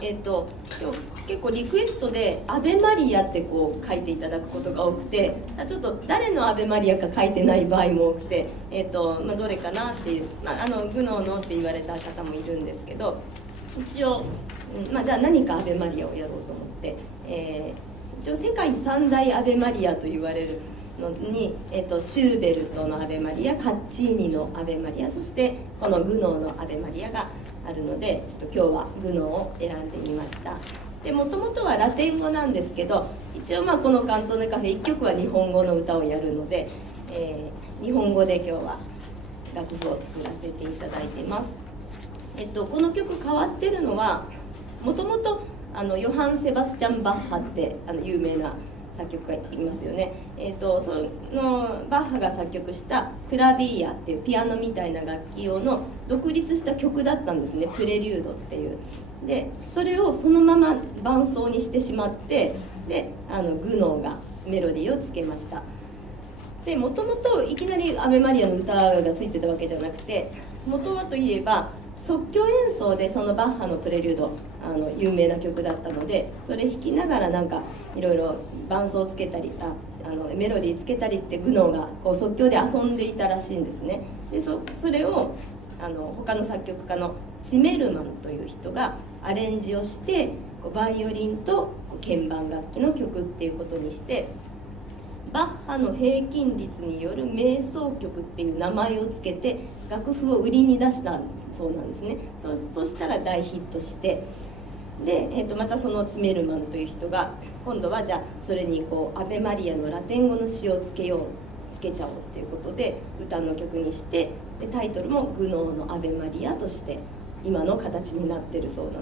今日結構リクエストで「アベマリア」ってこう書いていただくことが多くて、ちょっと誰のアベマリアか書いてない場合も多くて、どれかなっていう、グノーのって言われた方もいるんですけど、一応、じゃあ何かアベマリアをやろうと思って、一応世界三大アベマリアと言われるのに、シューベルトのアベマリア、カッチーニのアベマリア、そしてこのグノーのアベマリアがあるので、ちょっと今日はグノーを選んでみました。で、もともとはラテン語なんですけど、一応このカンツォーネカフェ1曲は日本語の歌をやるので、日本語で今日は楽譜を作らせていただいています。この曲変わってるのは、もともとヨハン・セバスチャン・バッハって有名な作曲家いますよね。そのバッハが作曲したクラビーヤっていうピアノみたいな楽器用の独立した曲だったんですね、プレリュードっていう。でそれをそのまま伴奏にしてしまって、でグノーがメロディーをつけました。でもともといきなり「アベマリア」の歌がついてたわけじゃなくて、元はといえば即興演奏でそのバッハのプレリュード有名な曲だったので、それ弾きながらいろいろ伴奏つけたりメロディーつけたりってグノーがこう即興で遊んでいたらしいんですね。でそれを他の作曲家のツィメルマンという人がアレンジをして、バイオリンと鍵盤楽器の曲っていうことにして、バッハの平均律による瞑想曲っていう名前をつけて楽譜を売りに出したそうなんですね。そしたら大ヒットして、で、またそのツメルマンという人が今度はじゃあそれにアベマリアのラテン語の詩をつけちゃおうっていうことで歌の曲にして、でタイトルもグノーのアベマリアとして今の形になってるそうなん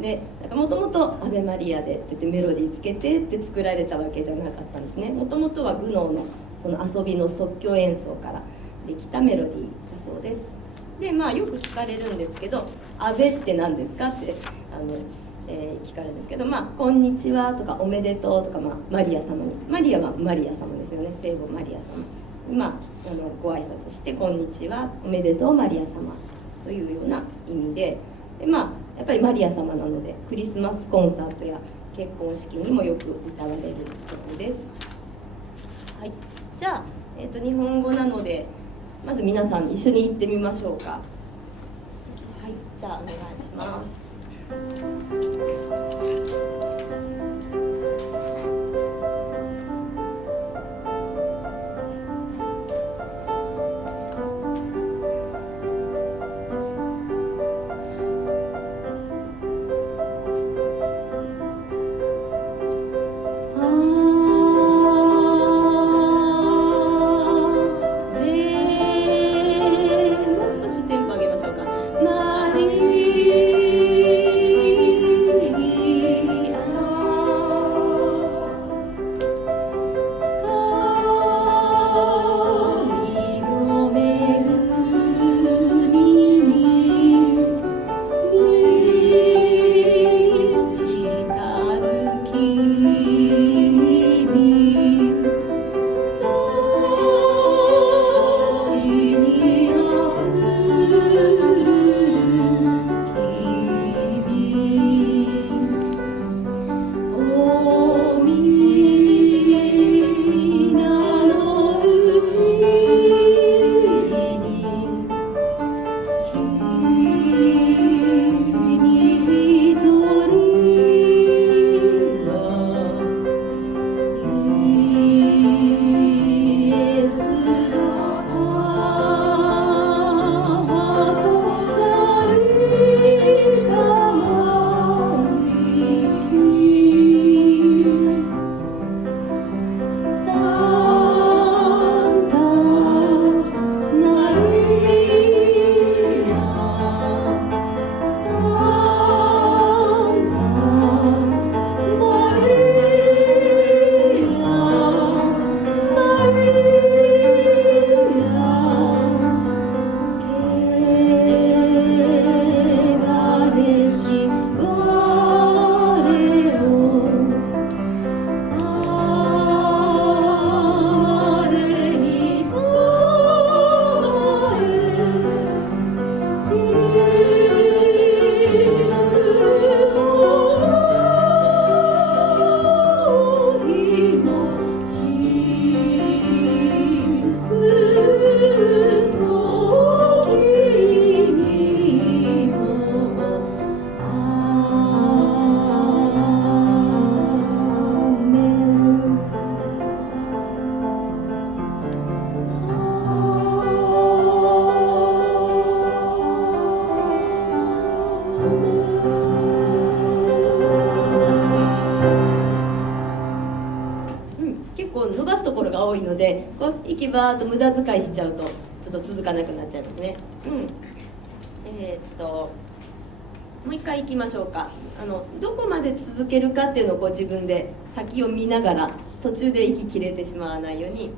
で、もともとアベマリアでって言ってメロディーつけてって作られたわけじゃなかったんですね。もともとはグノーのその遊びの即興演奏からできたメロディーだそうです。でよく聞かれるんですけど「アベって何ですか?」って聞かれるんですけど、こんにちはとかおめでとうとか、マリア様に、マリアはマリア様ですよね、聖母マリア様、ご挨拶してこんにちはおめでとうマリア様というような意味で、やっぱりマリア様なのでクリスマスコンサートや結婚式にもよく歌われる曲です。はい、じゃあ、日本語なのでまず皆さん一緒に言ってみましょうか。はい、じゃあお願いします。もう少しテンポ上げましょうか。マリ多いので、こう息バーッと無駄遣いしちゃうとちょっと続かなくなっちゃいますね。もう一回いきましょうか。どこまで続けるかっていうのをこう自分で先を見ながら、途中で息切れてしまわないように、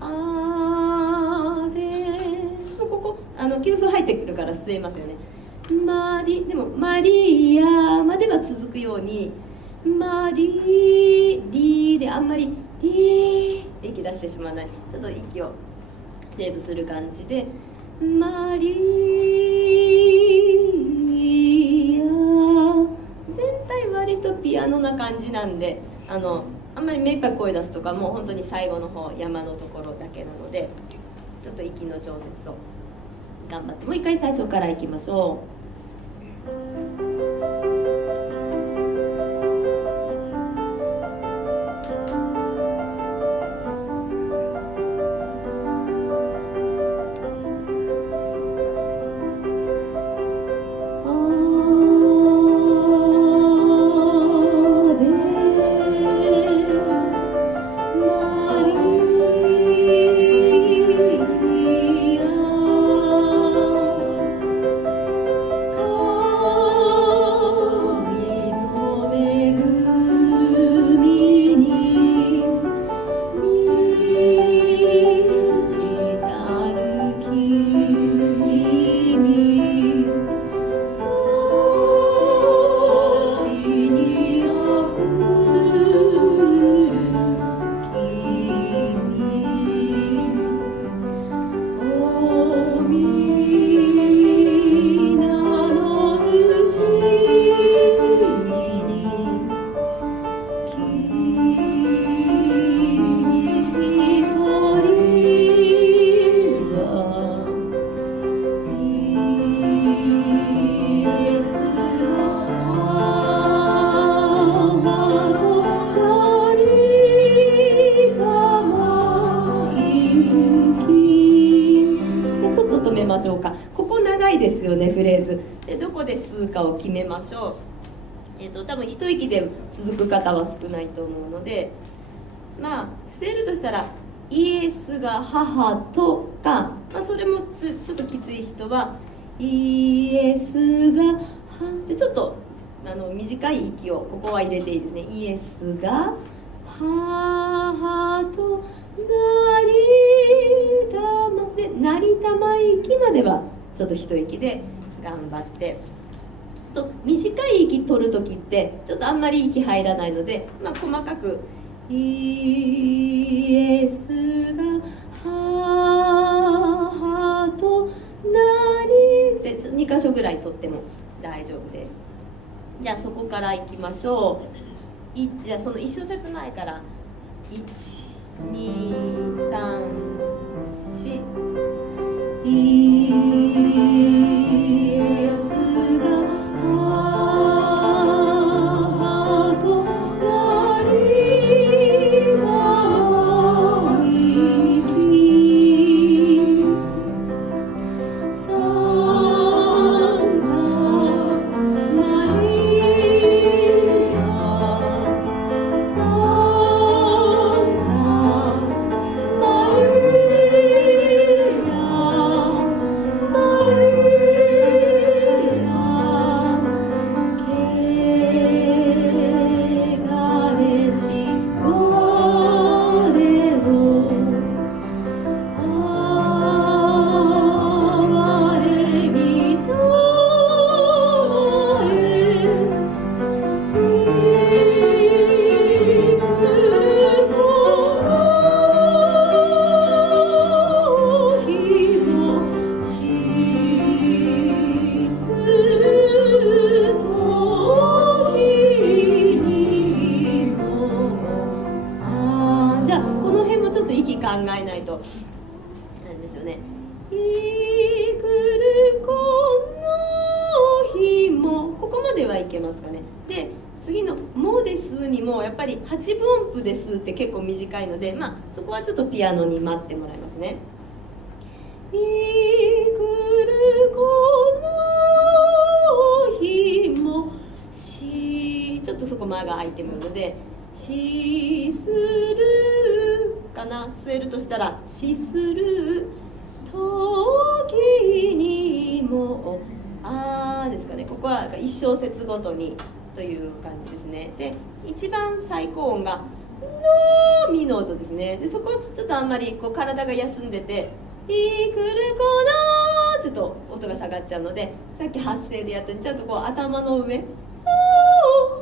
あーべー、ここ給付入ってくるから吸えますよね。でもマリアまでは続くように、マリリであんまりリーって息出してしまわない、ちょっと息をセーブする感じで、マリア、全体割とピアノな感じなんで、あんまり目いっぱい声出すとかもう本当に最後の方山のところだけなので、ちょっと息の調節を頑張ってもう一回最初からいきましょう。フレーズでどこで吸うかを決めましょう。多分一息で続く方は少ないと思うので、まあ伏せるとしたらイエスが母とか、それもちょっときつい人はイエスが母でちょっと短い息をここは入れていいですね。イエスが母と成玉で成玉息まではちょっと一息で頑張って、ちょっと短い息取る時ってちょっとあんまり息入らないので、細かくイエスが母となりってちょっと2箇所ぐらい取っても大丈夫です。じゃあそこからいきましょう。じゃあその1小節前から12345イエスが母となりたいきサンタマリアサンタマリア考えないとなんですよね。いくるこの日もここまではいけますかね。で次の「も」で吸うにもやっぱり8分音符で吸うって結構短いので、そこはちょっとピアノに待ってもらいますね。いくるこの日もちょっとそこ間が空いてもいいのでしするかな、据えるとしたらしする時にもですかね。ここは1小節ごとにという感じですね。で一番最高音がのミの音ですね。でそこちょっとあんまりこう体が休んでていくるこなーってと音が下がっちゃうので、さっき発声でやったようにちゃんとこう頭の上おー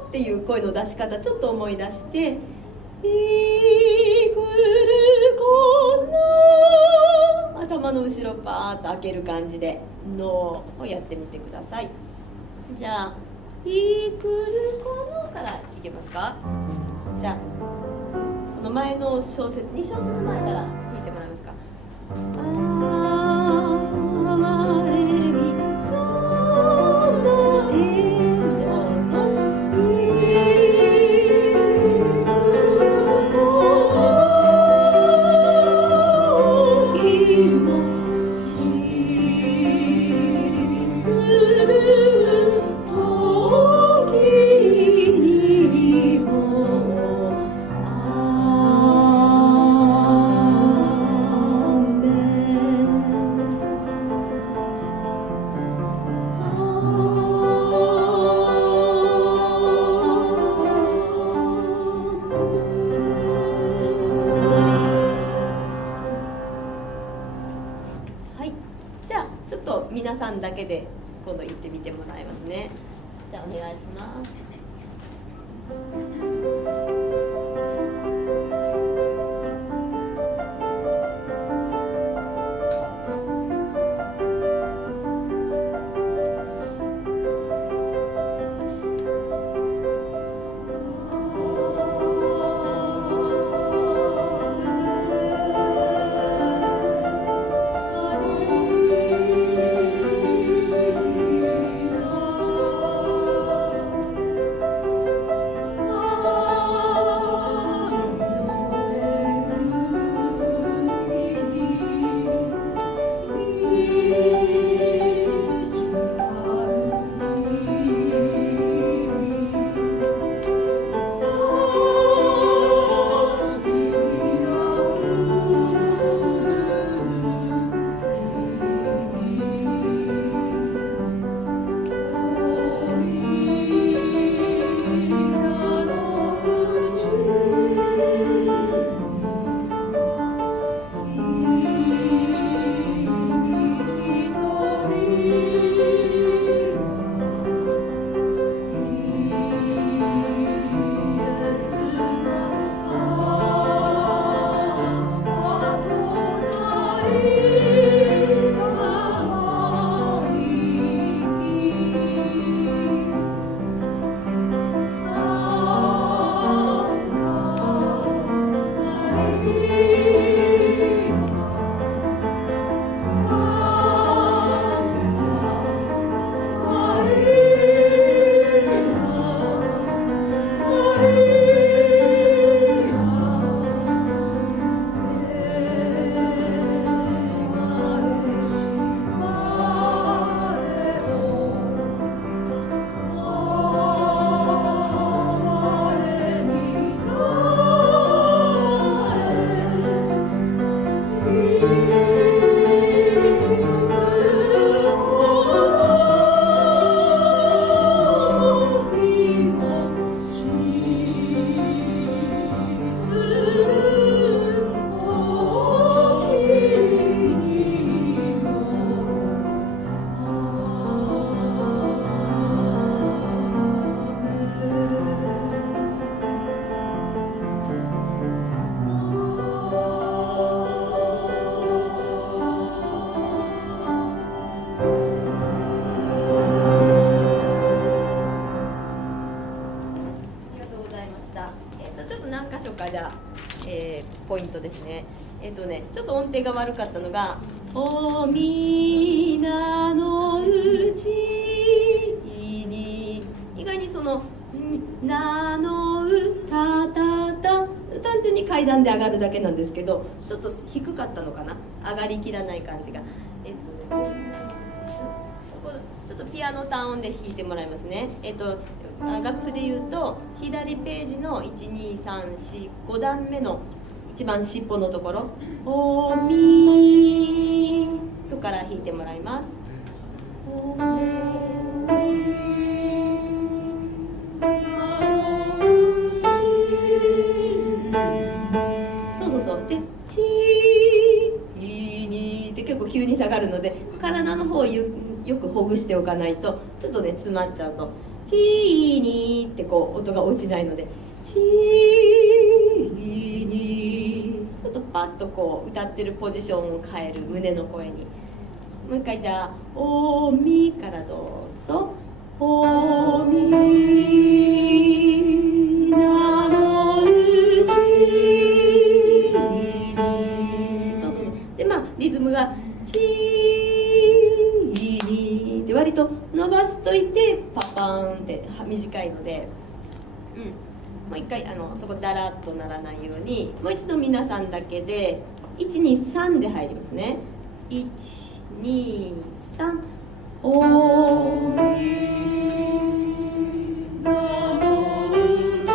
っていう声の出し方ちょっと思い出して、いくるこなー、頭の後ろパーッと開ける感じでのをやってみてください。じゃあいくるこのからいけますか。じゃあその前の小節2小節前から弾いてもらえますか。あれみたまえどうぞいくこの日もしする時にもはい、じゃあちょっと皆さんだけで今度言ってみてもらいますね。じゃあお願いします。ちょっと何箇所かじゃあ、ポイントですね。ちょっと音程が悪かったのが「おみなのうちに」意外にその「なのうたたた」単純に階段で上がるだけなんですけど、ちょっと低かったのかな、上がりきらない感じが。そこちょっとピアノ単音で弾いてもらいますね。楽譜で言うと左ページの12345段目の一番尻尾のところ「おみ」そこから弾いてもらいます。おそうそうそう。で「ちーに」って結構急に下がるので体の方をよくほぐしておかないとちょっとね詰まっちゃうと「ちーに」ってこう音が落ちないので「ちーに」ちょっとパッとこう歌ってるポジションを変える胸の声に。もう一回じゃあ「おみ」からどうぞ。おみなのうちに。そうそうそう。でまあリズムが「ちに」って割と伸ばしといてパパーンって短いので、もう一回そこだらっとならないようにもう一度皆さんだけで123で入りますね。123おみなのうち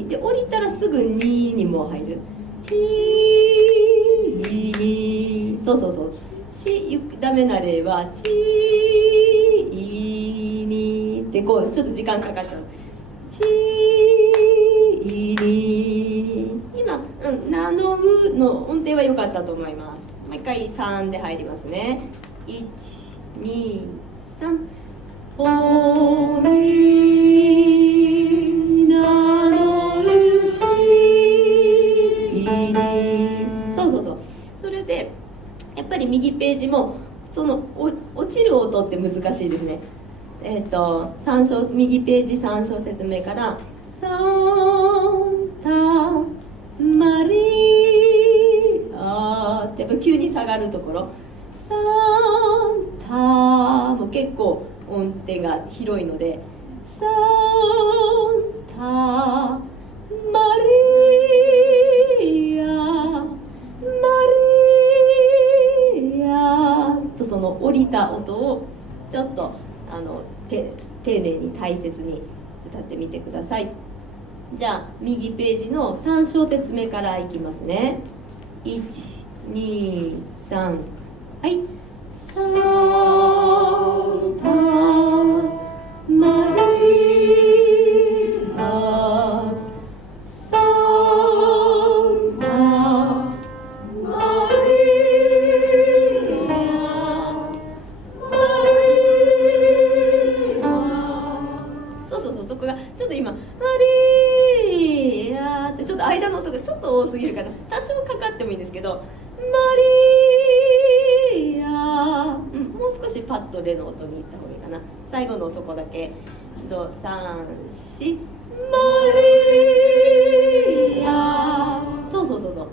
にで降りたらすぐ2にも入る。ちにそうそうそうちダメな例はちにってこうちょっと時間かかっちゃう。ちに今、なのうの音程は良かったと思います。もう一回3で入りますね。123おみなのうちにそうそうそう。それでやっぱり右ページもその落ちる音って難しいですね。右ページ3小節目からサンタマリアってやっぱ急に下がるところサンタも結構音程が広いのでサンタマリアマリアとその降りた音をちょっと丁寧に大切に歌ってみてください。じゃあ右ページの3小節目からいきますね。123はいサンタマリアサンタマリアそうそうそう。そこがちょっと今マリアってちょっと間の音がちょっと多すぎるかな。多少かかってもいいんですけどマリア、もう少しパッとレの音にいった方がいいかな。最後のそこだけ3、4マリアそうそうそうそう、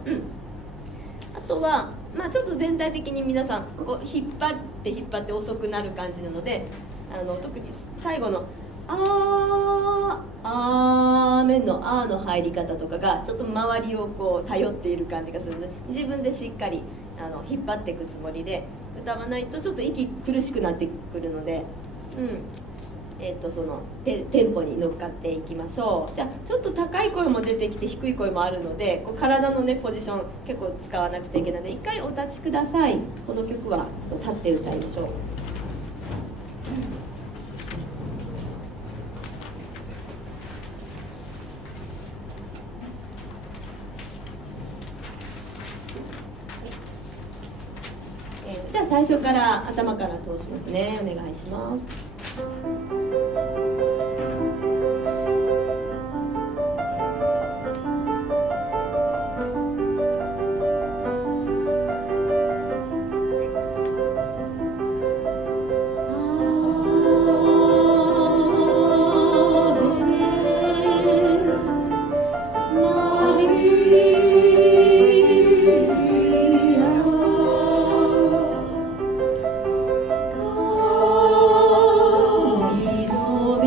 あとはまあちょっと全体的に皆さんこう引っ張って遅くなる感じなので特に最後のあーめのあーの入り方とかがちょっと周りをこう頼っている感じがするので自分でしっかり引っ張っていくつもりで歌わないとちょっと息苦しくなってくるので、そのテンポに乗っかっていきましょう。じゃあちょっと高い声も出てきて低い声もあるのでこう体のねポジション結構使わなくちゃいけないので一回お立ちください。この曲はちょっと立って歌いましょう。じゃあ最初から頭から通しますね。お願いします。神の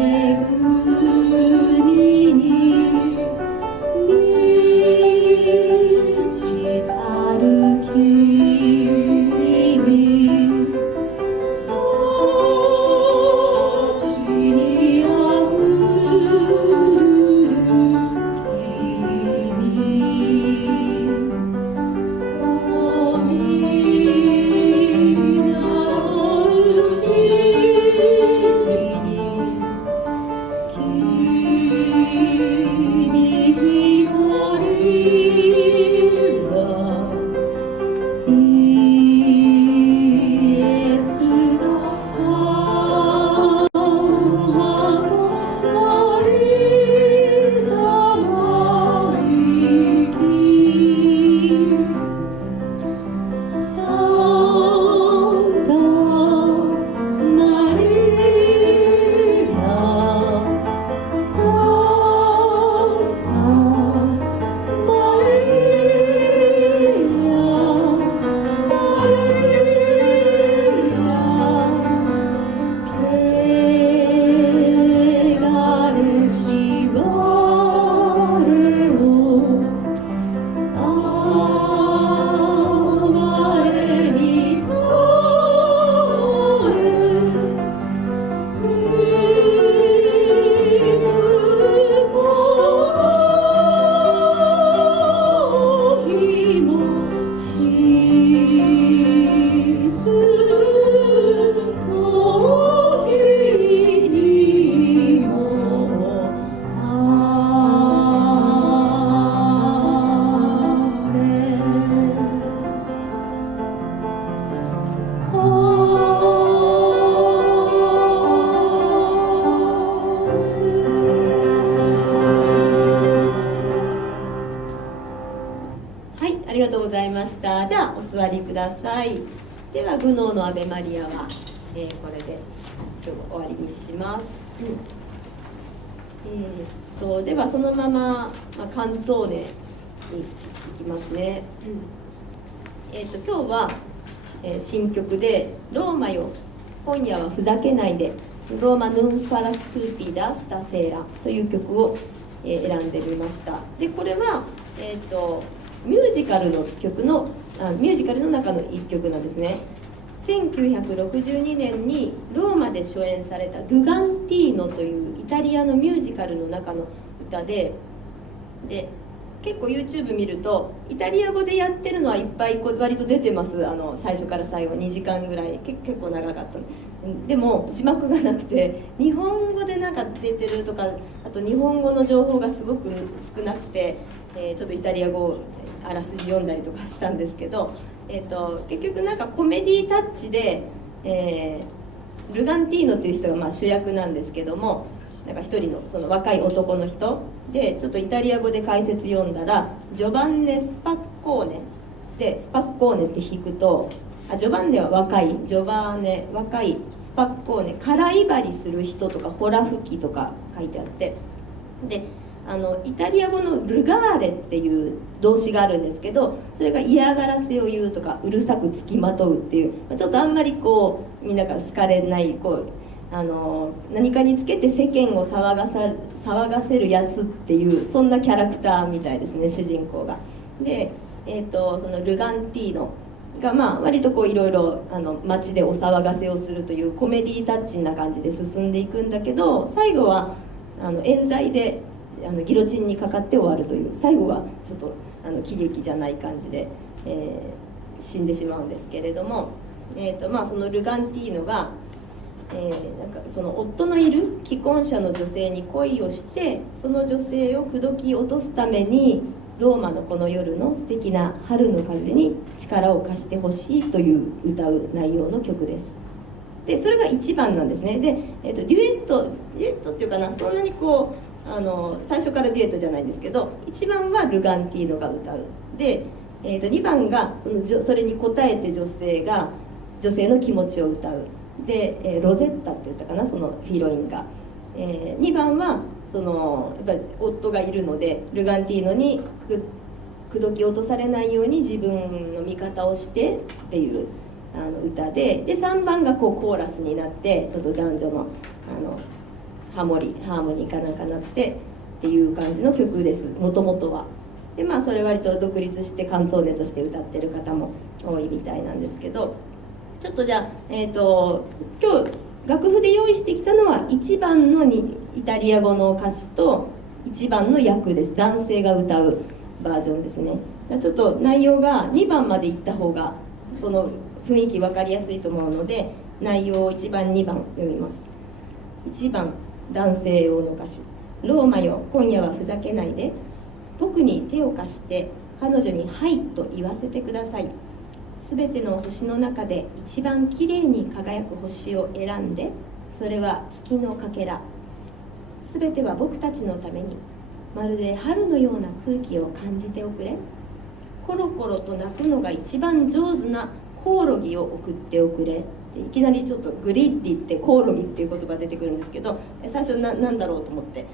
座りください。ではグノーのアベマリアは、これで今日終わりにします。ではそのまま、カンツォーネに行きますね。今日は、新曲で「ローマよ今夜はふざけないでローマヌンファラストゥーピダスタセーラ」という曲を、選んでみました。でこれは、ミュージカルの中の一曲なんですね。1962年にローマで初演されたルガンティーノというイタリアのミュージカルの中の歌で、結構 YouTube 見るとイタリア語でやってるのはいっぱい割と出てます。最初から最後2時間ぐらい結構長かった。でも字幕がなくて日本語でなんか出てるとか、あと日本語の情報がすごく少なくて、ちょっとイタリア語をあらすじ読んだりとかしたんですけど、結局なんかコメディタッチで、ルガンティーノっていう人が主役なんですけども、なんか一人のその若い男の人で、ちょっとイタリア語で解説読んだらジョバンネ・スパッコーネで、スパッコーネって引くとジョバンネは若い、ジョバーネ若い、スパッコーネ空威張りする人とかホラ吹きとか書いてあって、でイタリア語のルガーレっていう動詞があるんですけど、それが嫌がらせを言うとかうるさくつきまとうっていう、ちょっとあんまりこうみんなから好かれない、何かにつけて世間を騒がせるやつっていう、そんなキャラクターみたいですね、主人公が。で、そのルガンティーノが割とこういろいろ街でお騒がせをするというコメディタッチな感じで進んでいくんだけど、最後は冤罪でギロチンにかかって終わるという、最後はちょっと喜劇じゃない感じで、死んでしまうんですけれども、そのルガンティーノが、なんかその夫のいる既婚者の女性に恋をして、その女性を口説き落とすためにローマのこの夜の素敵な春の風に力を貸してほしいという歌う内容の曲です。でそれが1番なんですね。で、デュエットっていうかな、そんなにこう最初からデュエットじゃないんですけど、1番はルガンティーノが歌う。で、2番がそれに応えて女性の気持ちを歌う。で、ロゼッタって言ったかな、そのヒロインが。2番はやっぱり夫がいるのでルガンティーノに口説き落とされないように自分の味方をしてっていう歌で、3番がこうコーラスになってちょっと男女のハーモニーかなんかなってっていう感じの曲です、もともとは。でそれ割と独立してカンツォーネとして歌ってる方も多いみたいなんですけど、ちょっとじゃあ、今日楽譜で用意してきたのは1番のイタリア語の歌詞と1番の訳です。男性が歌うバージョンですね。ちょっと内容が2番までいった方がその雰囲気分かりやすいと思うので、内容を1番2番読みます。1番男性用の歌詞。ローマよ今夜はふざけないで、僕に手を貸して彼女にはいと言わせてください。すべての星の中で一番きれいに輝く星を選んで、それは月のかけら。すべては僕たちのために、まるで春のような空気を感じておくれ。コロコロと鳴くのが一番上手なコオロギを送っておくれ。いきなりちょっとグリッリってコオロギっていう言葉出てくるんですけど、最初なんだろうと思って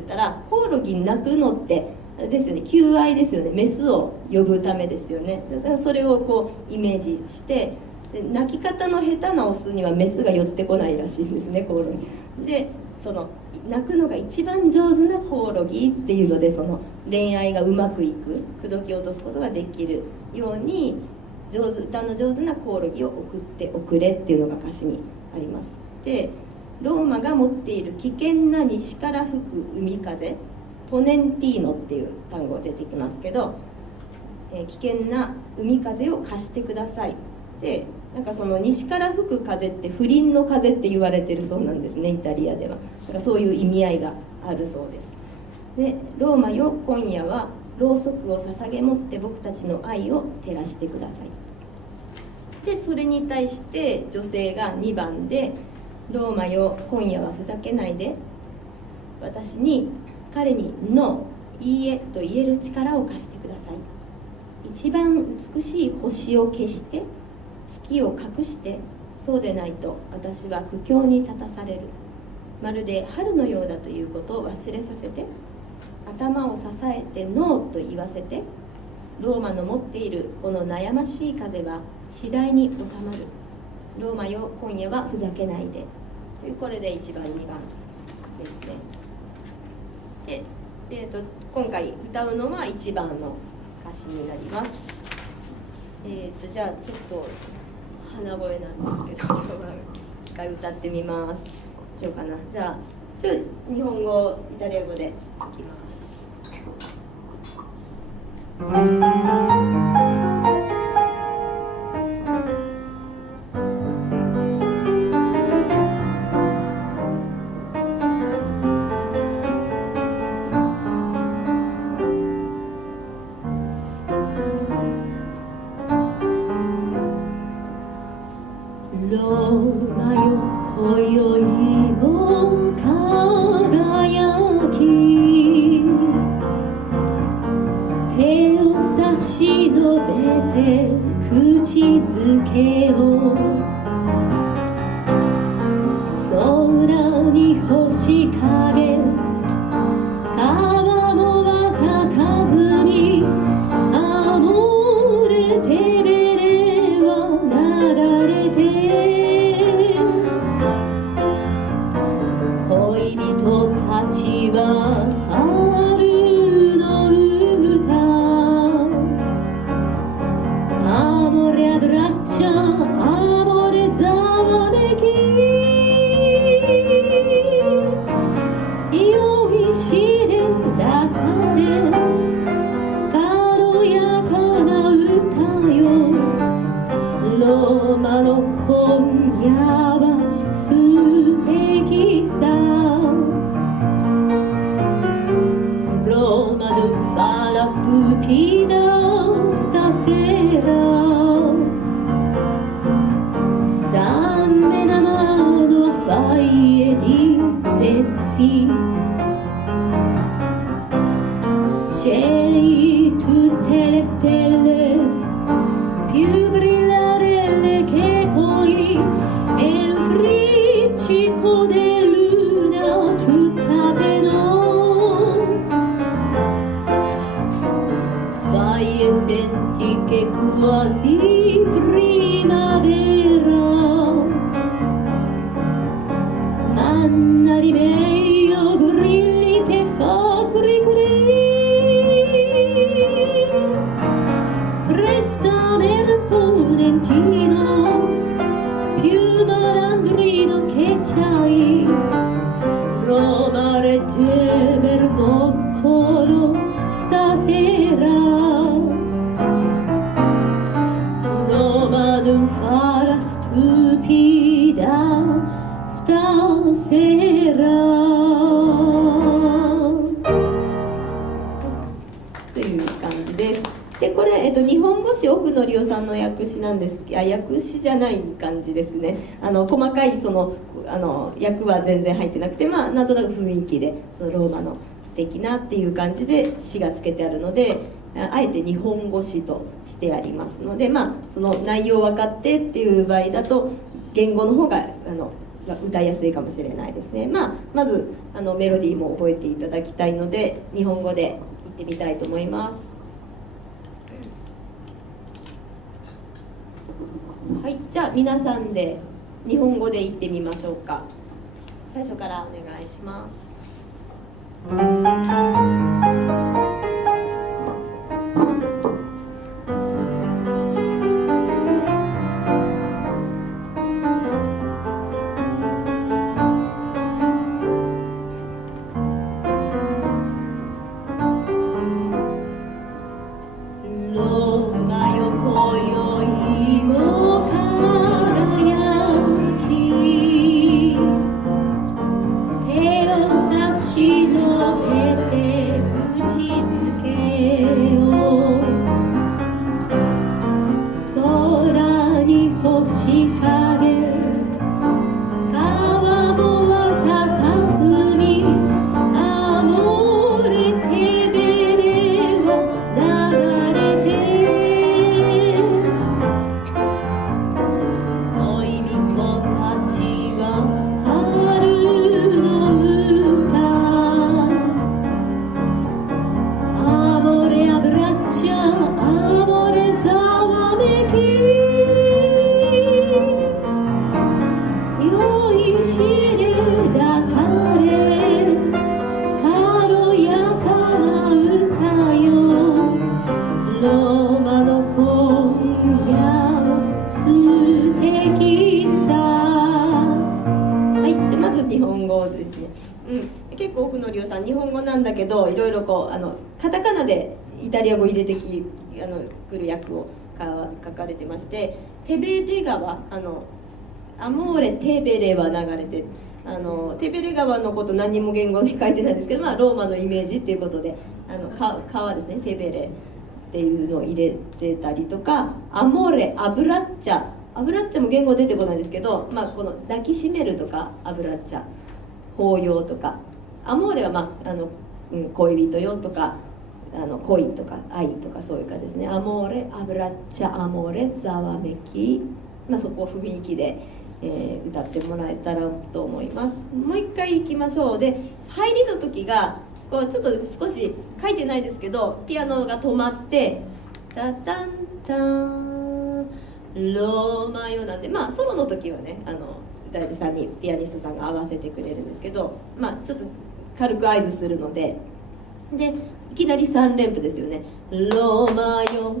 たら、コオロギ鳴くのってあれですよね、求愛ですよね、メスを呼ぶためですよね。だからそれをこうイメージして、で鳴き方の下手なオスにはメスが寄ってこないらしいんですね、コオロギで。その鳴くのが一番上手なコオロギっていうので、その恋愛がうまくいく、口説き落とすことができるように歌の上手なコオロギを送っておくれっていうのが歌詞にあります。でローマが持っている危険な西から吹く海風、ポネンティーノっていう単語が出てきますけど、危険な海風を貸してください。でなんかその西から吹く風って不倫の風って言われてるそうなんですね、イタリアでは。なんかそういう意味合いがあるそうです。でローマよ今夜はろうそくを捧げ持って僕たちの愛を照らしてください。でそれに対して女性が2番で、ローマよ今夜はふざけないで、彼にノー、いいえと言える力を貸してください。一番美しい星を消して月を隠して、そうでないと私は苦境に立たされる。まるで春のようだということを忘れさせて、頭を支えてノーと言わせて、ローマの持っているこの悩ましい風は次第に収まる。ローマよ、今夜はふざけないで。という、これで1番2番ですね。で、今回歌うのは1番の歌詞になります。じゃあちょっと鼻声なんですけど、今日は一回歌ってみます。しようかな。じゃあ日本語イタリア語でいきます。ローマよ、今宵も輝き、手を差し伸べて口づけを、空に星影、川も佇み、アモーレテベレは流れて、恋人たちは春の歌、アモレアブラッチャ、アモレざわめき、酔いしれ抱かれ、軽やかな歌よ、ローマの今夜は素敵さ。ローマのファラストゥピダスタセラ、ダンメナマノファイエディデシ、scegli tutte le stelle più brillare che poi è un friccico di luna tutta penò, fai e senti che quasi primavera, manna di meglio grilli per fa curi curi, ponentino, più malandrino che c'hai, Roma regge mermoccolo stasera, Roma non farà stupida stasera という感じです。でこれ、日本語詞奥野理夫さんの訳詞なんですけど、訳詞じゃない感じですね。細かいその訳は全然入ってなくて、なんとなく雰囲気でそのローマの素敵なっていう感じで詞がつけてあるので、あえて日本語詞としてありますので、その内容分かってっていう場合だと言語の方が歌いやすいかもしれないですね。まずメロディーも覚えていただきたいので、日本語で言ってみたいと思います。はい、じゃあ皆さんで日本語で言ってみましょうか。最初からお願いします。手を差し伸べてそうですね、結構多くの量産日本語なんだけどいろいろこうカタカナでイタリア語入れてくる訳を書かれてまして、テベレ川アモーレテベレは流れて、テベレ川のこと何にも言語で書いてないんですけど、ローマのイメージっていうことで川ですね、テベレっていうのを入れてたりとか、アモーレアブラッチャも言語出てこないんですけど、この抱きしめるとかアブラッチャ抱擁とか、アモーレは、恋人よとか恋とか愛とかそういう感じですね。アモーレアブラッチャアモーレざわめき、そこを雰囲気で、歌ってもらえたらと思います。もう一回いきましょう。で入りの時がこうちょっと少し書いてないですけどピアノが止まってタタンタンローマよなんで、ソロの時はね歌い手さんにピアニストさんが合わせてくれるんですけど、ちょっと軽く合図するので、いきなり3連符ですよね。ローマよ、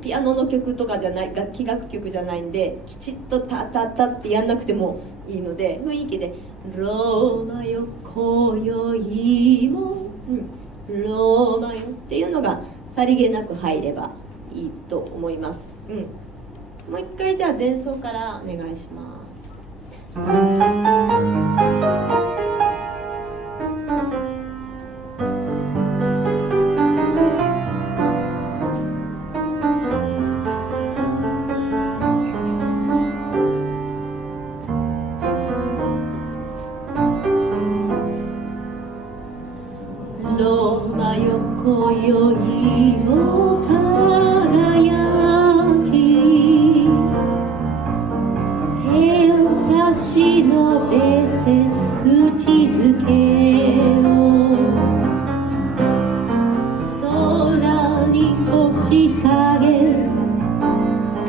ピアノの曲とかじゃない、楽器楽曲じゃないんできちっとタタタってやんなくてもいいので、雰囲気でローマよ今宵も、ローマよっていうのがさりげなく入ればいいと思います。もう一回じゃあ前奏からお願いします。ローマよ今宵も輝き、手を差し伸べて口づけを空に星影、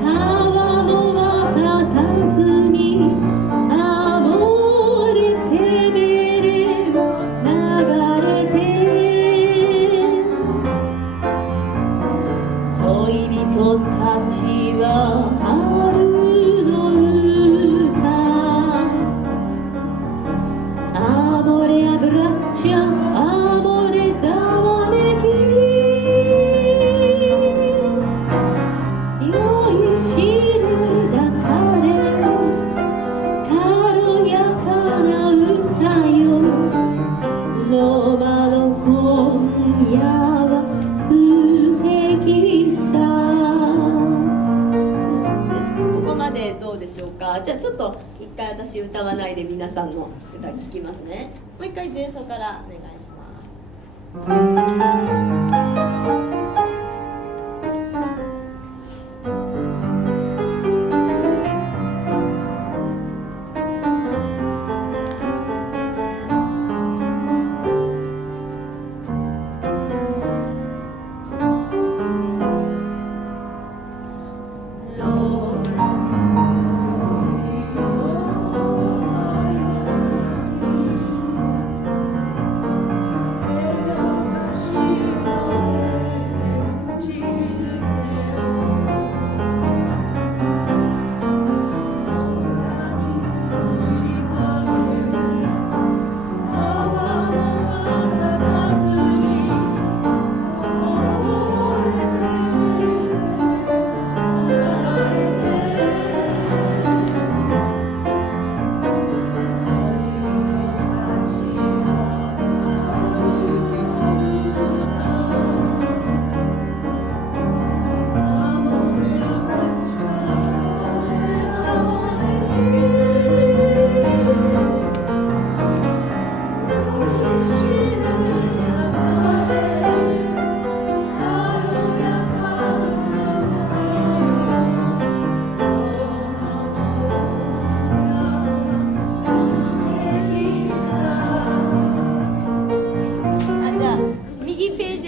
川もまたたみ、アモーレテベレは流れて、恋人たちは春の歌、アモレアブラッチャアモレざわめき、酔いしれだかで軽やかな歌よ、ローマの今夜は素敵さ。ここまでどうでしょうか。じゃあちょっと一回私歌わないで皆さんの歌聞きますね。もう一回前奏からお願いします。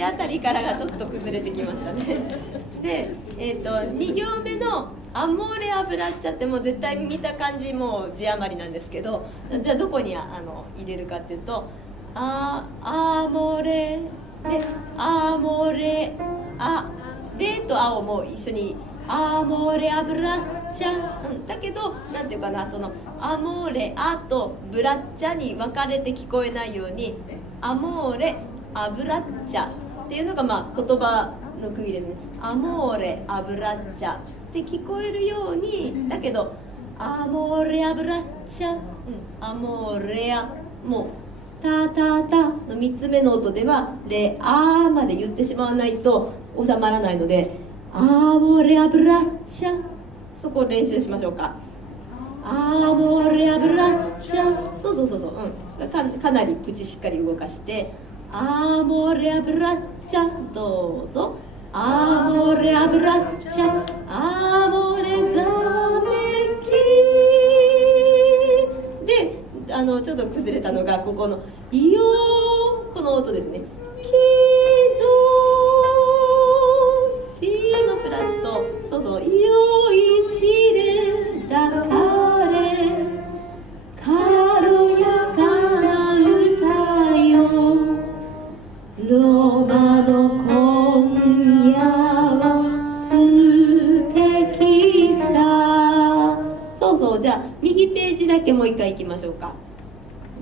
あたりからがちょっと崩れてきましたね。で、2行目の「アモーレアブラッチャ」ってもう絶対見た感じもう字余りなんですけど、じゃあどこに入れるかっていうと「アモレ」で「アモレ」「レ」と「ア」をもう一緒に「アモーレアブラッチャ、だけどなんていうかな、そのアモーレアとブラッチャに分かれて聞こえないように、アモーレアブラッチャっていうのがまあ言葉の区切りですね。アモーレアブラッチャって聞こえるように、だけどアモーレアブラッチャ、アモーレア、もうタタタの3つ目の音ではレアまで言ってしまわないと収まらないので、アモレアブラッチャ、そこを練習しましょうか。アモレアブラッチャ、そうそうそうそう、かなり口しっかり動かして、アモレアブラッチャ、どうぞ。アモレアブラッチャ、アモレザワメキで、ちょっと崩れたのがここのイヨー、この音ですね。キドシのフラット、そうそう、イヨイシレダカレ軽やかな歌よ、ロマの今夜は素敵さ。そうそう、じゃあ右ページだけもう一回いきましょうか。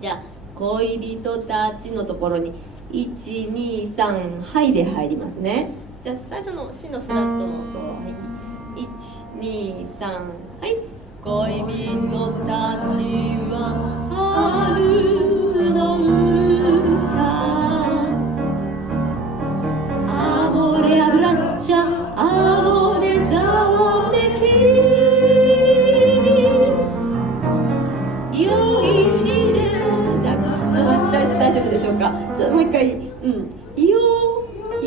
じゃあ恋人たちのところに123はいで入りますね。じゃあ最初のシのフラットの音、はい、123はい。恋人たちは春の歌、アモレアブラッチャ、アモレザワメキ、よいしれだ、大丈夫でしょうか。ちょっともう一回、よい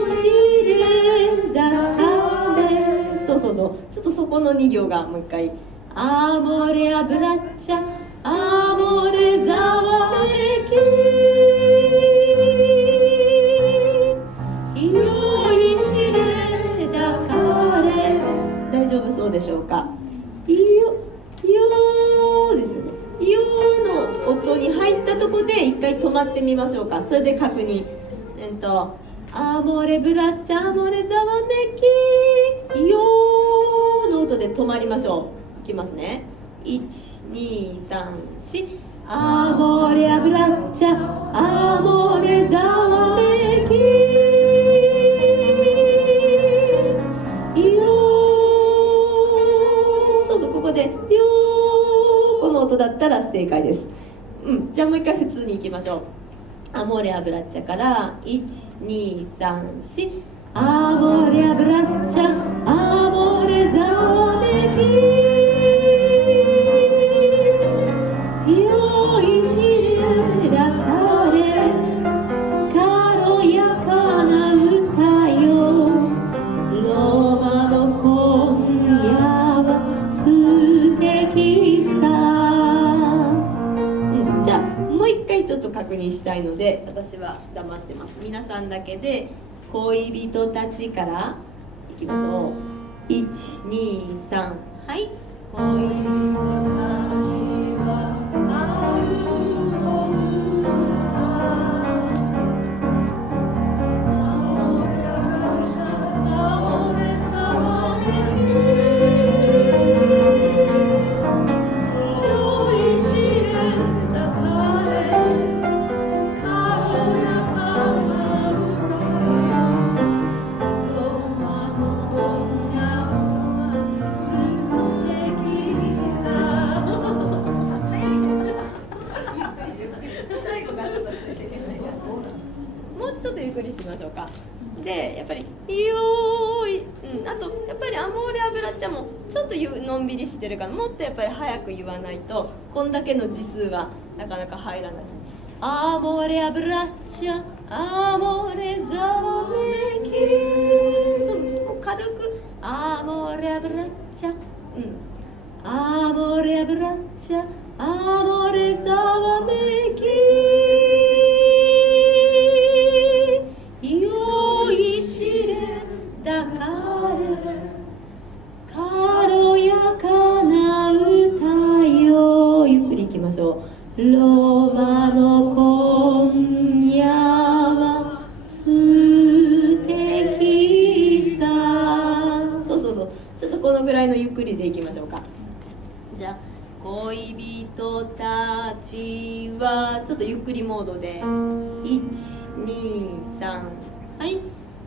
しれだかれ、そうそうそう、ちょっとそこの2行がもう一回、アモレアブラッチャ、アモレザワメキ、よいしれだかれ、大丈夫そうでしょうか。ですよね。よの音に入ったとこで一回止まってみましょうか。それで確認。アモレブラッチャ、アモレザワメキ、よの音で止まりましょう。いきますね。123アモレアブラッチャ、アモレザワメキ、そうそう、ここでこの音だったら正解です。じゃあもう一回普通にいきましょう。アモレアブラッチャから123アモレアブラッチャ、アモレザワメキ、よいしれだかれ軽やかな歌よ、ロマの今夜は素敵さ。じゃあもう一回ちょっと確認したいので、私は黙ってます。皆さんだけで恋人たちからいきましょう。123はい。恋人たちは春のちょっとゆっくりしましょうか。でやっぱり「よーい」あとやっぱりアモーレアブラッチャもちょっとのんびりしてるから、もっとやっぱり早く言わないとこんだけの字数はなかなか入らないですね。アモーレアブラッチャ、アモーレザワメキ、そうそう、もう軽くアモーレアブラッチャ、アモーレアブラッチャ、アモーレザワメキ、よいしれだから軽やかな歌よ、ゆっくりいきましょう。ロマの今夜は素敵さ、そうそうそう、ちょっとこのぐらいらいのゆっくりでいきましょうか。じゃあ恋人たちはちょっとゆっくりモードで123、はい。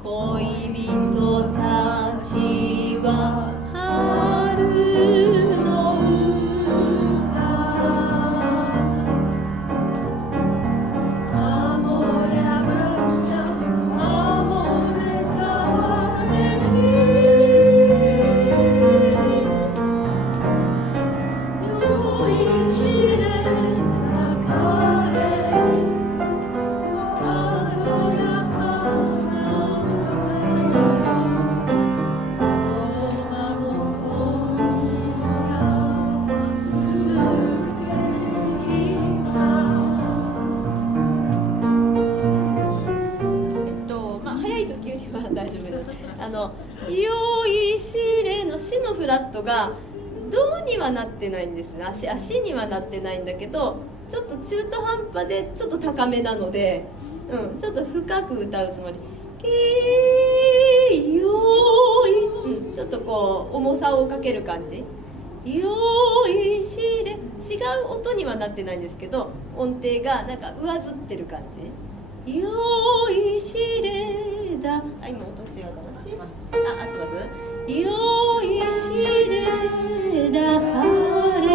恋人たちは春のよいしれのしのフラットがどうにはなってないんですね。足にはなってないんだけど、ちょっと中途半端でちょっと高めなので、ちょっと深く歌うつもり。ちょっとこう重さをかける感じ。よいしれ、違う音にはなってないんですけど、音程がなんか上ずってる感じ。よいしれだ、今音違うかなし、合ってます？よいしれだかれ、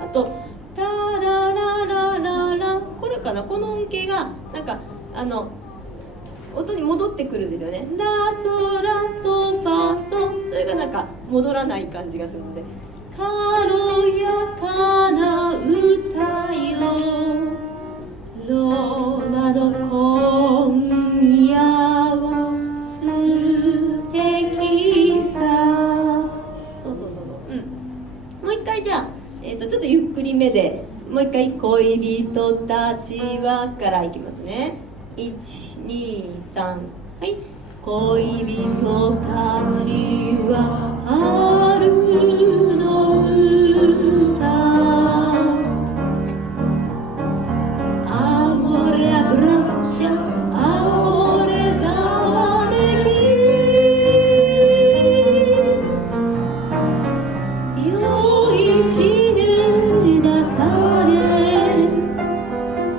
あとタラララララ、これかな、この音形がなんか音に戻ってくるんですよね。ラソラソファソ、それがなんか戻らない感じがするので、軽やかな歌よローマの今夜は素敵さ。そうそうそう、もう一回じゃあ、ちょっとゆっくりめでもう一回恋人たちはからいきますね。123、はい。恋人たちは春の歌Amore abbraccia, amore zavareki. Yoishide nakade,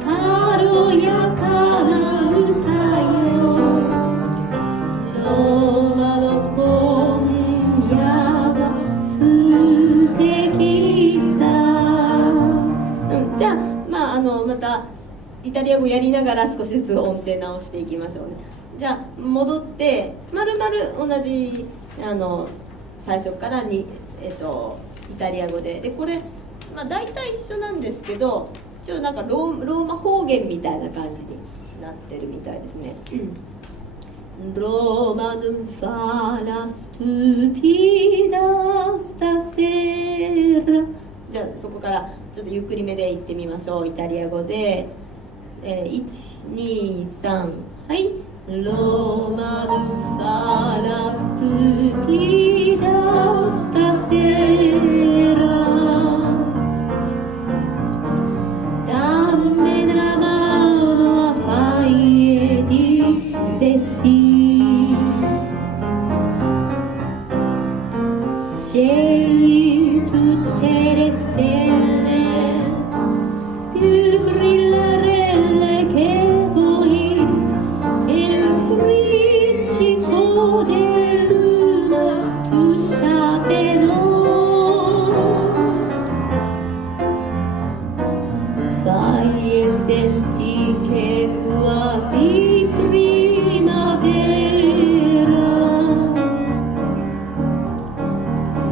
karoyaka na uta yo. Roma no konya wa suteki sa. じゃあ、またイタリア語やりながら少しずつ音程直していきましょうね。じゃあ戻ってまるまる同じ最初からに、イタリア語でこれ、大体一緒なんですけど、ちょっとなんかローマ方言みたいな感じになってるみたいですね。Roma non fa la stupida stasera。 じゃあそこからちょっとゆっくりめでいってみましょう。イタリア語で、123、はい。Roma non fa la stupida stasera。 Dammi la mano a fai di sì. Scegli tutte le stelle più brillarelle che vuoi e un friccico di luna tutta per noi. Fai e senti che quasi primavera.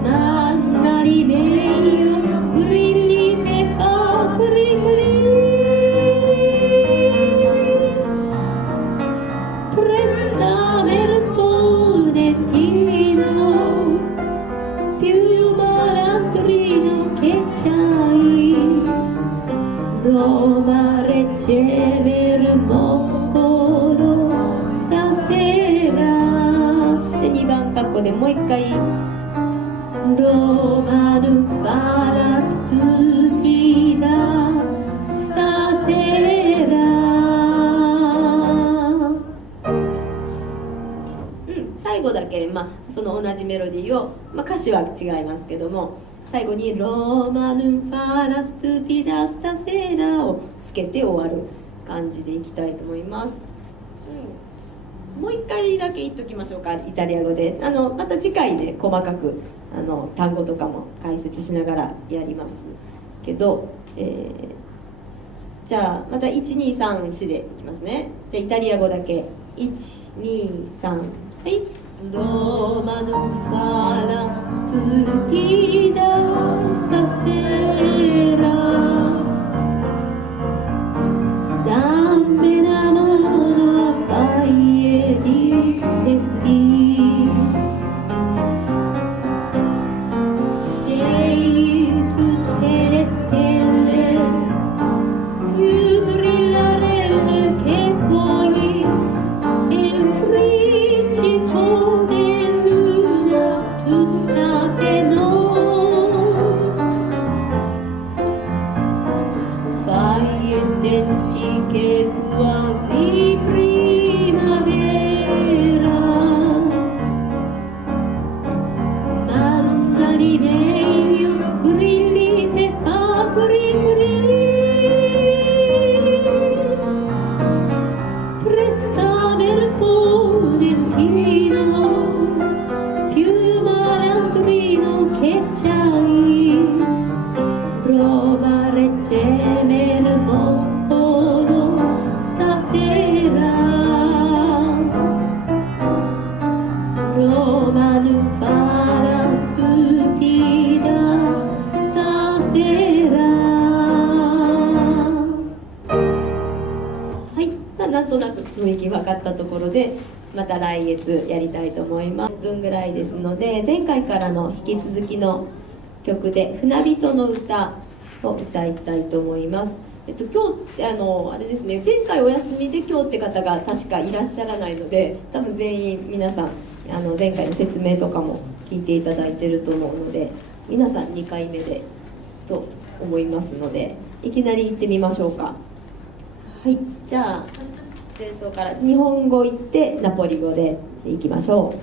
Nanna di meglio grilli ne fa grilli. Prestami il ponettino più malandrino che c'hai. Roma riceve il moccolo stasera。 で2番カッコでもう一回。Roma non fa la stupida stasera。 最後だけその同じメロディーを、歌詞は違いますけども、最後に「ローマヌファラストゥピダスタセーラ」をつけて終わる感じでいきたいと思います。もう一回だけ言っときましょうか、イタリア語で。また次回で細かく単語とかも解説しながらやりますけど、じゃあまた1234でいきますね。じゃあイタリア語だけ123、はい。ローマのファラストゥピダスタセラダメなものはファイエディデシシェイトゥテレステレpiù brillare che poi è un friccico di luna tutta penosa fai e senti che quasi primavera manda di meglio grilli e fa grilli più malandrino che c'hai prova a reggere boccolo stasera Roma non fa la stupida stasera はい、なんとなく雰囲気分かったところでまた来月やりたいと思います。1分ぐらいですので、前回からの引き続きの曲で「船人の歌」を歌いたいと思います。今日ってあれですね、前回お休みで今日って方が確かいらっしゃらないので、多分全員皆さん前回の説明とかも聞いていただいてると思うので、皆さん2回目でと思いますので、いきなり行ってみましょうか。はい、じゃあ前奏から日本語言ってナポリ語でいきましょう。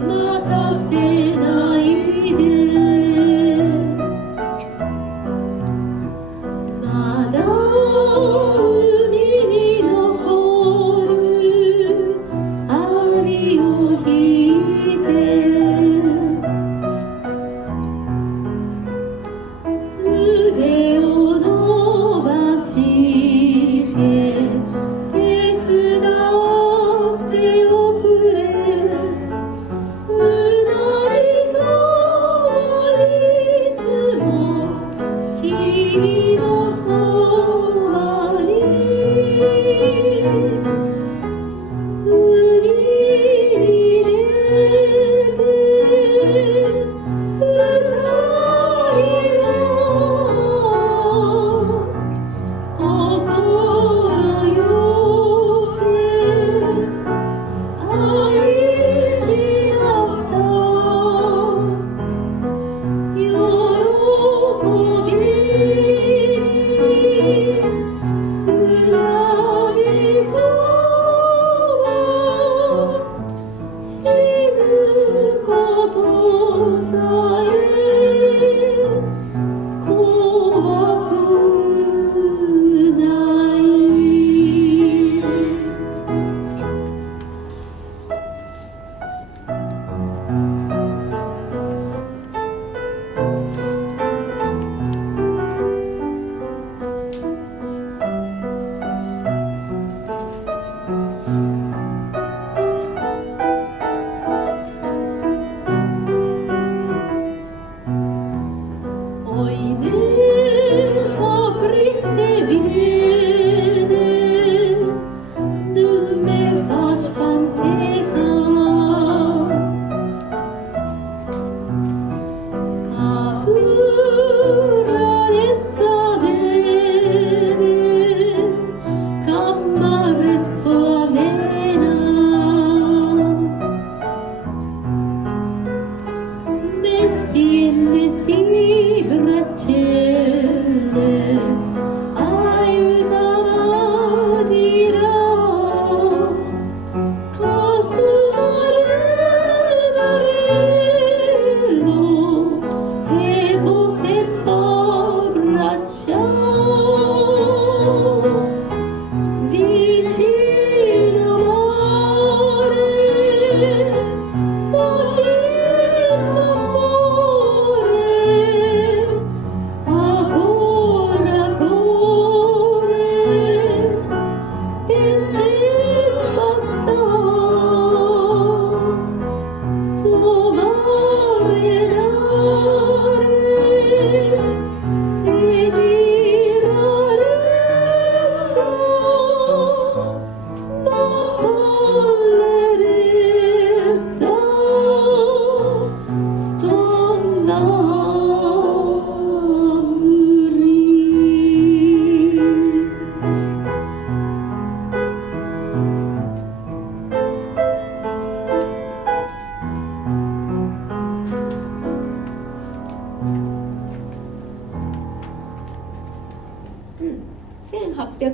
待たせない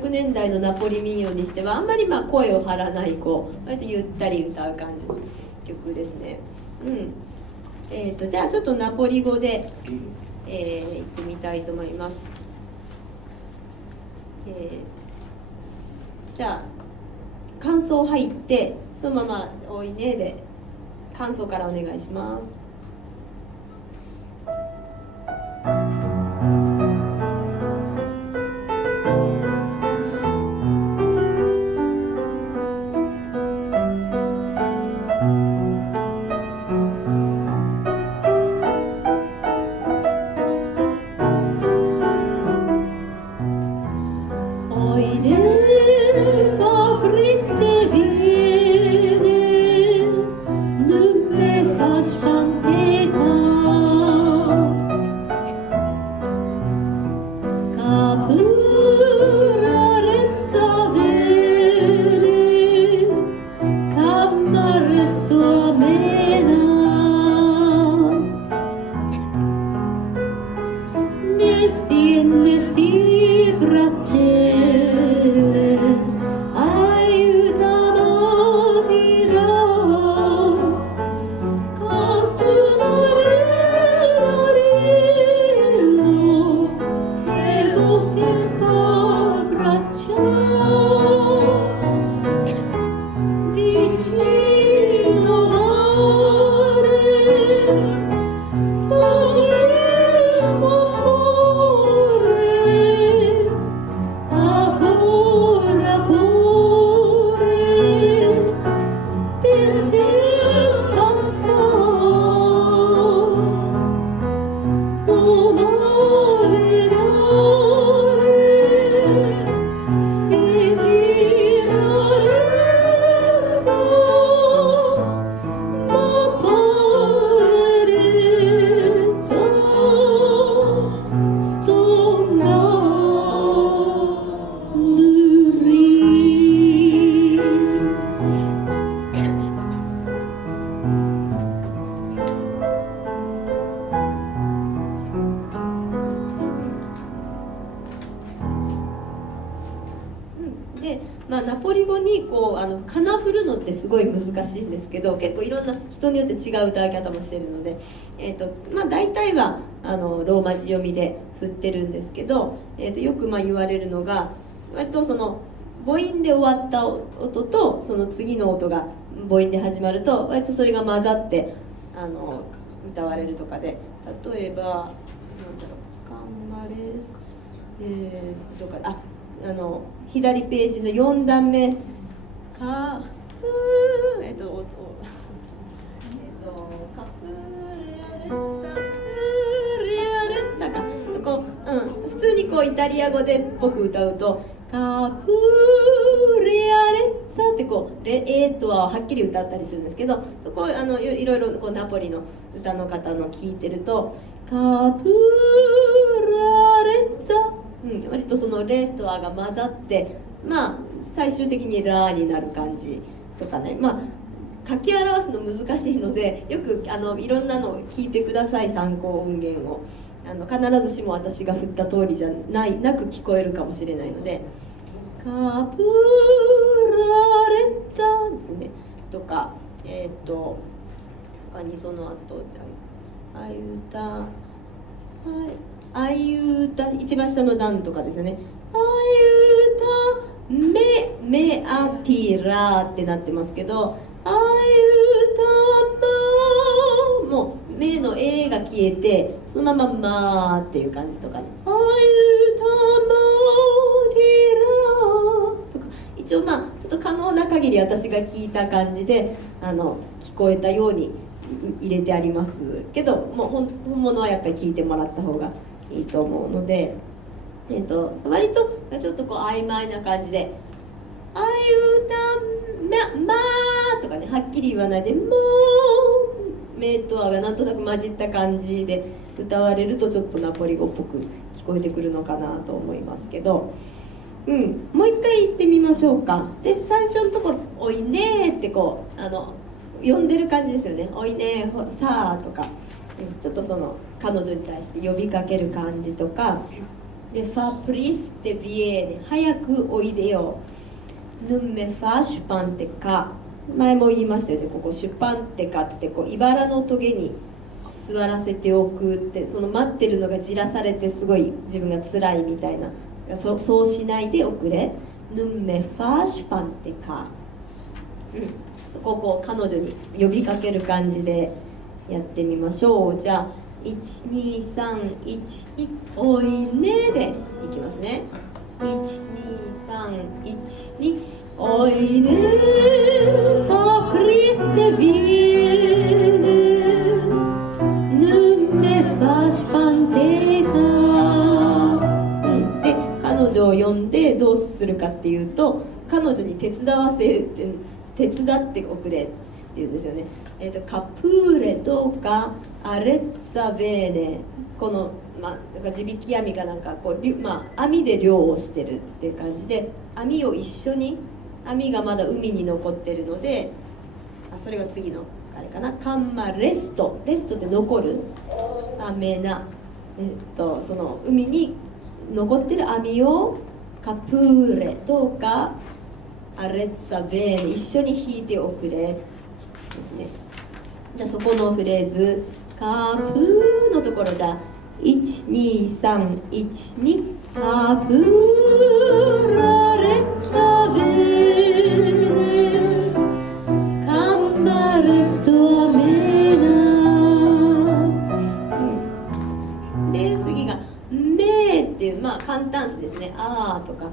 16年代のナポリ民謡にしてはあんまり声を張らない割とゆったり歌う感じの曲ですね。じゃあちょっとナポリ語で、行ってみたいと思います。じゃあ感想入ってそのまま「おいね」で感想からお願いします。ナポリ語にカナ振るのってすごい難しいんですけど、結構いろんな人によって違う歌い方もしてるので、大体はローマ字読みで振ってるんですけど、よく言われるのが割とその母音で終わった音とその次の音が母音で始まると割とそれが混ざって歌われるとかで、例えばなんだろう「カンマレス」とか左ページの4段目「カプレアレッタ」かそこ、普通にイタリア語でっぽく歌うと「カプレアレッタ」ってレとははっきり歌ったりするんですけど、そこいろいろナポリの歌の方の聞いてると「カプラレッタ」割とそのレとアが混ざって最終的にラーになる感じとかね、書き表すの難しいのでよくいろんなのを聞いてください、参考音源を。必ずしも私が振った通りじゃなく聞こえるかもしれないので「カプラレッタ」ですねとか他にその後「あいうた」はい「あいうた」一番下の段とかですよね「あいうためあティラ」ってなってますけど「あいうたま」もう目の「え」が消えてそのまま「ま」っていう感じとかね「あいうたまティラ」とか一応ちょっと可能な限り私が聞いた感じで聞こえたように入れてありますけど、もう本物はやっぱり聞いてもらった方がいいと思うので、割とちょっと曖昧な感じで「あいうたま」とかねはっきり言わないで「もう」「め」と「あ」がなんとなく混じった感じで歌われるとちょっとナポリ語っぽく聞こえてくるのかなと思いますけど、もう一回言ってみましょうか。で最初のところ「おいね」って呼んでる感じですよね「おいねさあ」とかちょっとその彼女に対して呼びかける感じとかでファプリステビエーネ、早くおいでよ。ヌンメファシュパンテカ、前も言いましたよね、ここシュパンテカってこう茨のトゲに座らせておくって、その待ってるのがじらされてすごい自分が辛いみたいな、そうしないでおくれ。ヌンメファシュパンテカ、そこをこう彼女に呼びかける感じでやってみましょう。じゃあ1231おいねでいきますね。1231おいねファプリステビエネヌメファシパンテカ、で彼女を呼んでどうするかっていうと、彼女に手伝っておくれっていうんですよね。カプーレとかアレッツァベーネ、この、なんか地引き網かなんかこう、網で漁をしてるっていう感じで、網を一緒に、網がまだ海に残ってるので、それが次のあれかな、カンマレスト、レストって残る、アメナ、その海に残ってる網をカプーレとかアレッツァベーネ、一緒に引いておくれですね。じゃあそこのフレーズ、カプーのところじゃ1231カプーラレッツァベーネカンバレストアメナ、で次がメーっていう、簡単詞ですね。あーとか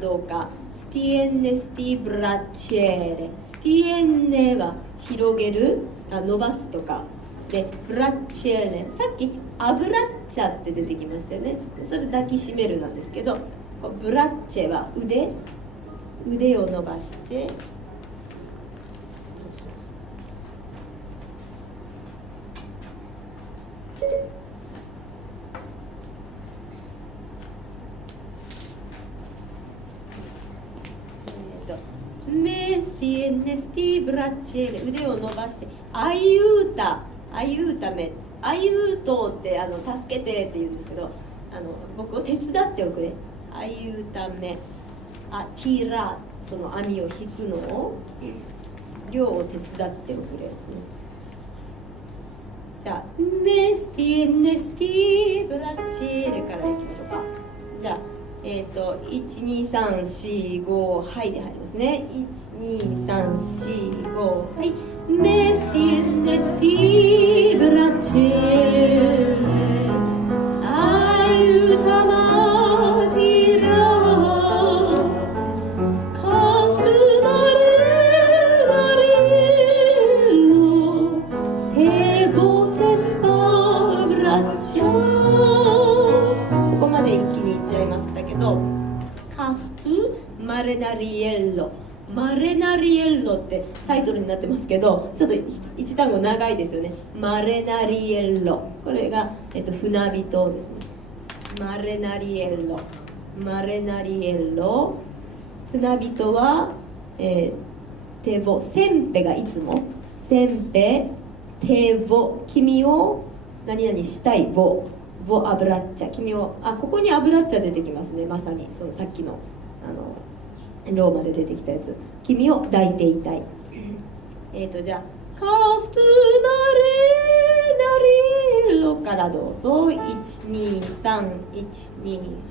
どうか、スティエンネスティブラッチェーレ、スティエンネは広げる、伸ばすとかで、ブラッチェーレ、さっきアブラッチャって出てきましたよね。それ抱きしめるなんですけど、ブラッチェは腕を伸ばして、メスティエンネスティブラッチェーレ、腕を伸ばして、アイウータメ、アイウートって助けてって言うんですけど、僕を手伝っておくれ。アイウータメ、ティーラ、その網を引くのを、漁を手伝っておくれですね。じゃあメスティエンネスティブラッチェーレからいきましょうか。じゃあ12345はいで入りますね。12345はい。メスティエンネスティブラッチェーレアイウタマティラカスマレナリロテボセンパブラッチャー、そこまで一気にいっちゃいましたけど、カストゥマレナリエッロ、マレナリエッロってタイトルになってますけど、ちょっと一単語長いですよね。マレナリエッロ、これが、船人ですね。マレナリエッロ、マレナリエッロ、船人は、テボ、センペがいつも、センペ、テボ、君を何々したい、ボアブラッチャ、君を、ここにアブラッチャ出てきますね。まさにそのさっきのローマで出てきたやつ、君を抱いていたい。じゃあカストゥマレナリロからどうぞ。12312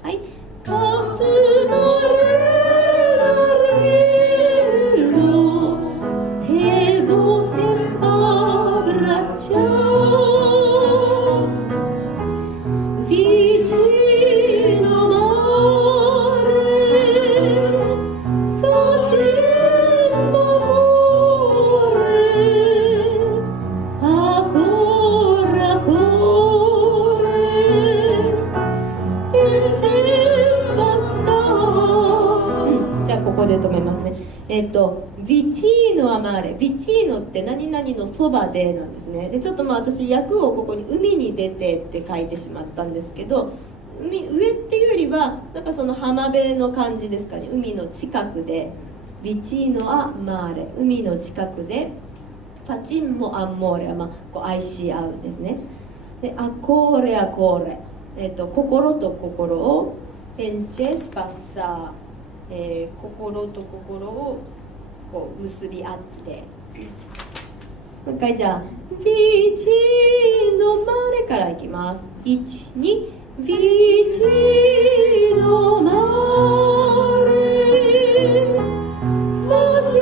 はい。カストゥマレナリロテボセンパブラッチャで止めますね。ビチーノアマーレ、ビチーノって何々のそばでなんですね。でちょっと私訳をここに海に出てって書いてしまったんですけど、上っていうよりはなんかその浜辺の感じですかね。海の近くで、ビチーノアマーレ、海の近くで、パチンモアンモーレはこう愛し合うですね。でアコーレアコーレ、心と心をペンチェスパッサー、心と心をこう結び合って、もう一回じゃあビーチのマレからいきます。1、2、ビーチのマレファチ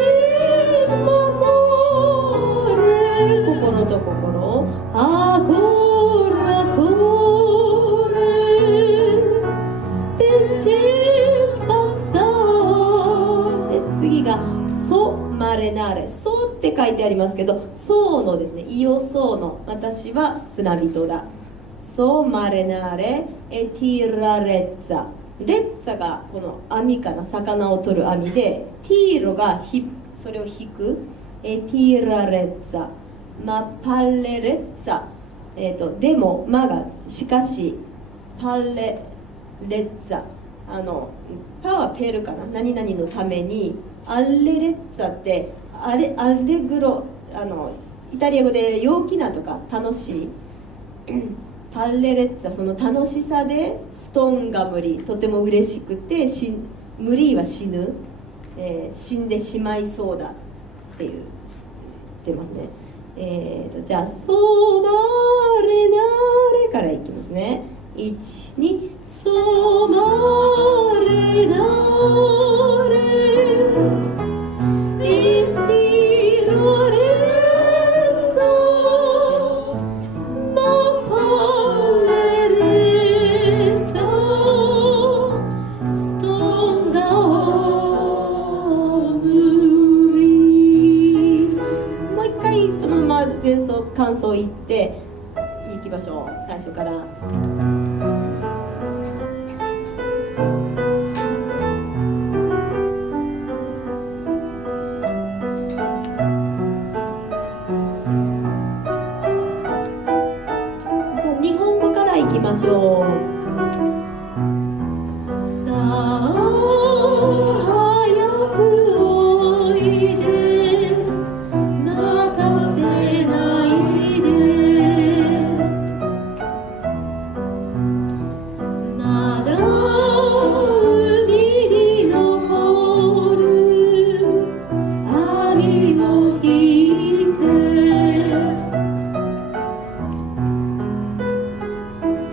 マモレ、心と心アコラコレペンチササで、次がソマレナーレ、ソって書いてありますけど、ソのですね、イオソの私は船人だ。ソマレナーレエティラレッツァ、レッツァがこの網かな、魚を取る網で、ティーロがそれを引く、エティラレッツァ、マパレレッツァ、でもマがしかし、パレレッツァ、パはペルかな、何々のために、アレレッツァってアレグロ、イタリア語で陽気なとか楽しいパレレッツァ、その楽しさでストンガムリ、とても嬉しくて、ムリーは死ぬ、死んでしまいそうだって言ってますね。じゃあソマレナーレからいきますね。1、2、ソマレナーレエティラレッツァマパレレッツァストンガムリ、もう一回そのまま前奏感想言っていきましょう、最初から。行きましょう。さあ早くおいで、待たせないで、まだ海に残る網を引いて、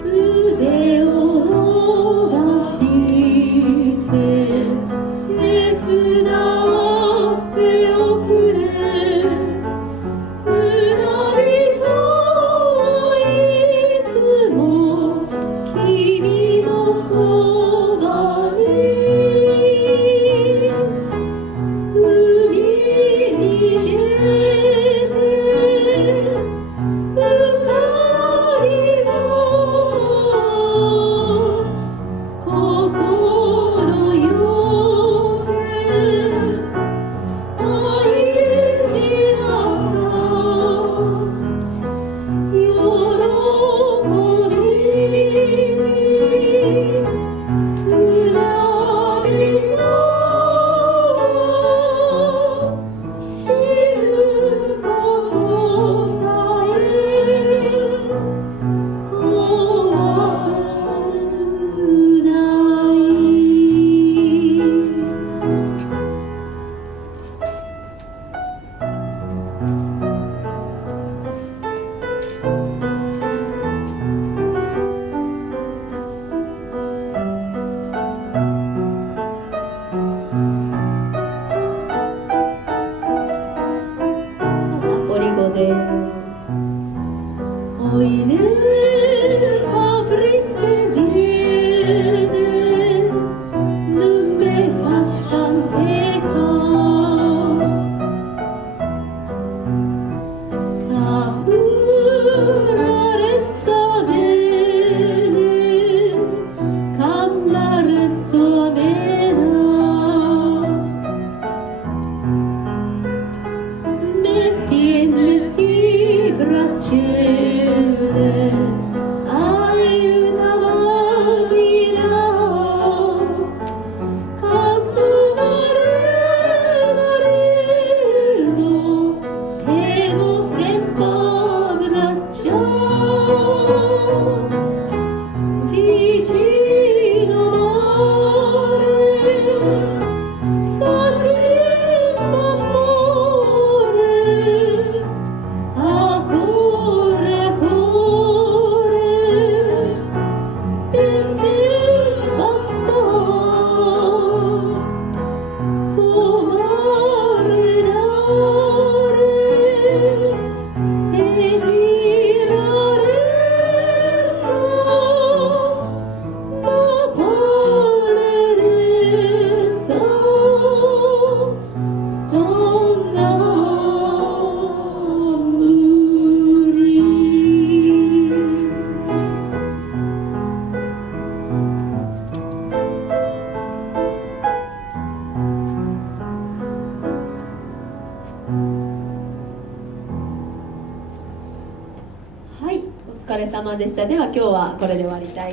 腕を伸ばして手伝っておくれ、船人はいつも君のそばに、海に出て二人は心寄せ愛し合った喜びに船人は死ぬことさえ怖くない。ナポリ語でおいでファブリステリエネヌメファシファンテカカプラレッツァベネカンマレストベナMestienne sti braccelle aiutavati là Castuvarenarello Evo sempa braccia はい、お疲れ様でした。では今日はこれで終わりたい